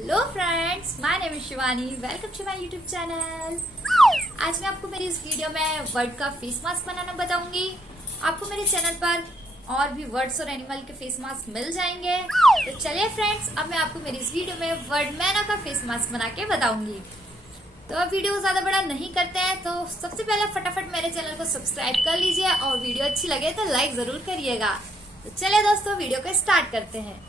Hello friends, my name is Shivani. Welcome to my YouTube channel. आज मैं आपको मेरी इस वीडियो में वर्ड का फेस मास्क बनाना बताऊंगी। आपको मेरे चैनल पर और भी वर्ड्स और एनिमल के फेस मास्क मिल जाएंगे। तो चलिए फ्रेंड्स, अब मैं आपको मेरी इस वीडियो में वर्ड मैना का फेस मास्क बना के बताऊंगी। तो अब वीडियो को ज्यादा बड़ा नहीं करते हैं, तो सबसे पहले फटाफट मेरे चैनल को सब्सक्राइब कर लीजिए और वीडियो अच्छी लगे तो लाइक जरूर करिएगा। तो चलिए दोस्तों, वीडियो को स्टार्ट करते हैं।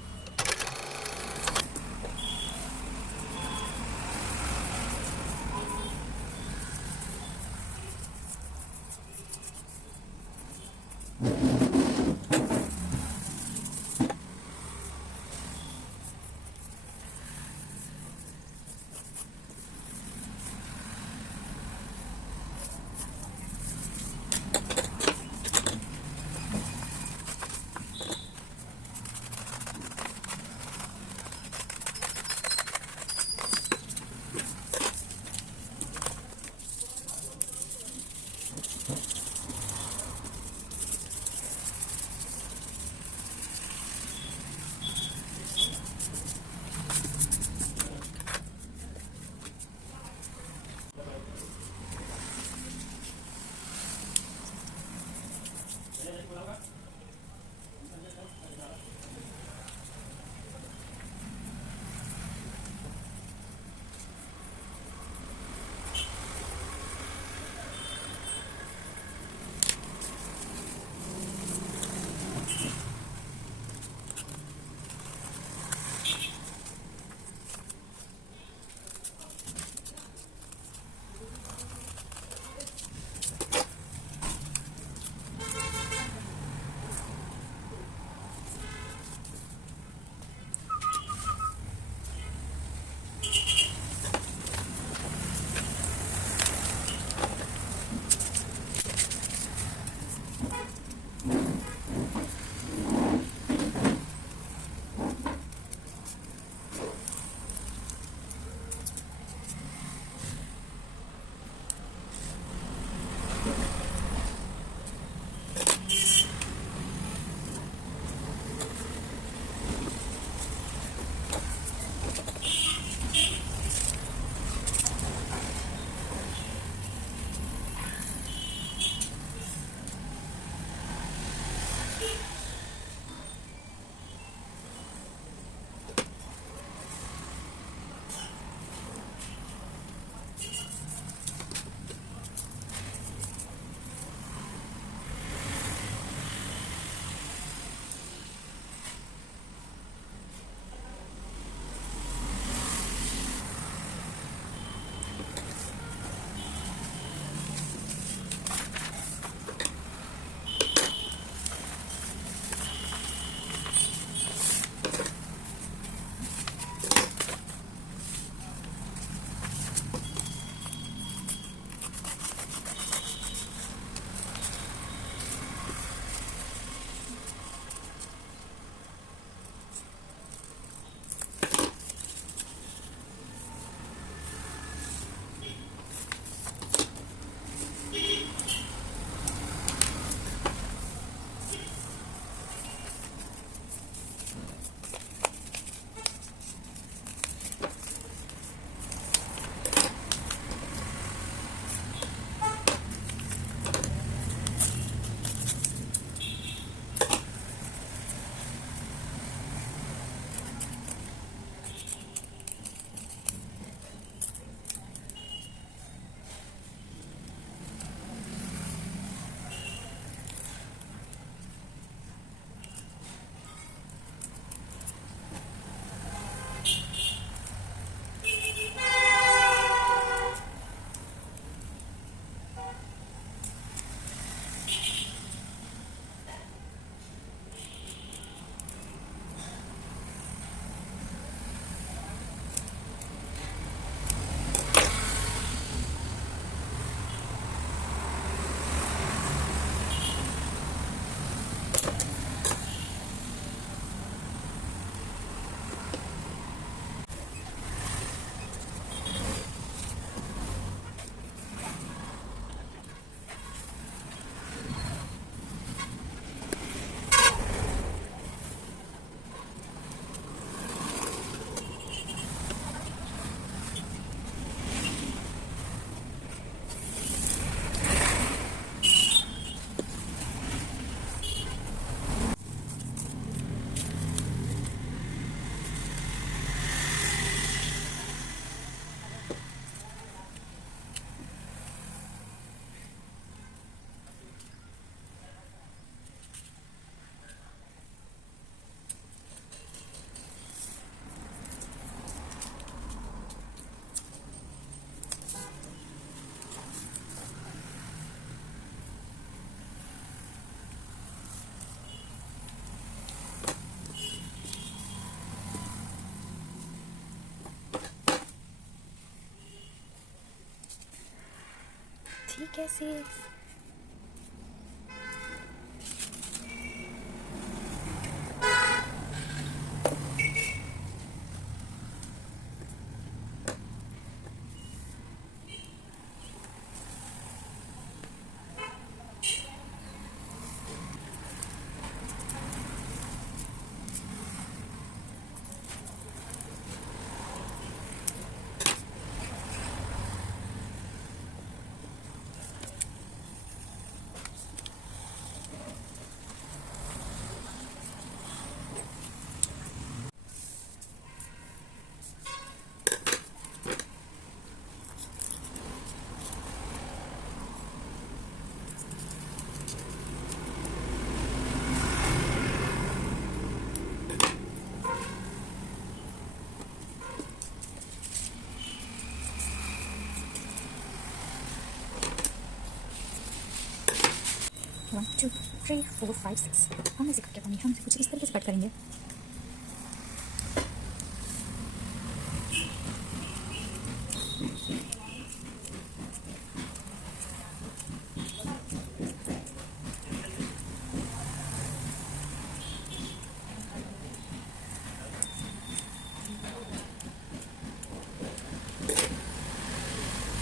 ये कैसे? One two three four five six, हम ऐसे करके बनेंगे, हम कुछ इस तरीके से कट करेंगे।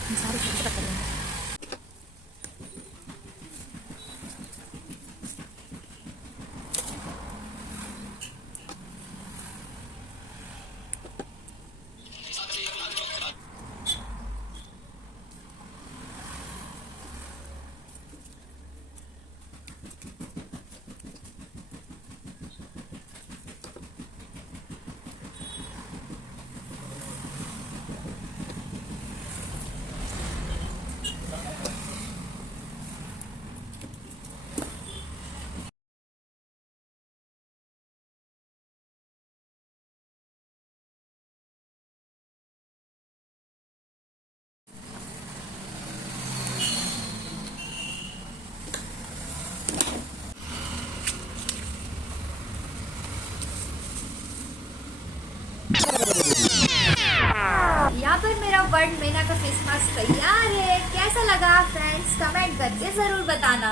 हम सारे चीज़ कट करेंगे। यहाँ पर मेरा वर्ड मीना का फेस मास्क तैयार है। कैसा लगा फ्रेंड्स, कमेंट करके जरूर बताना।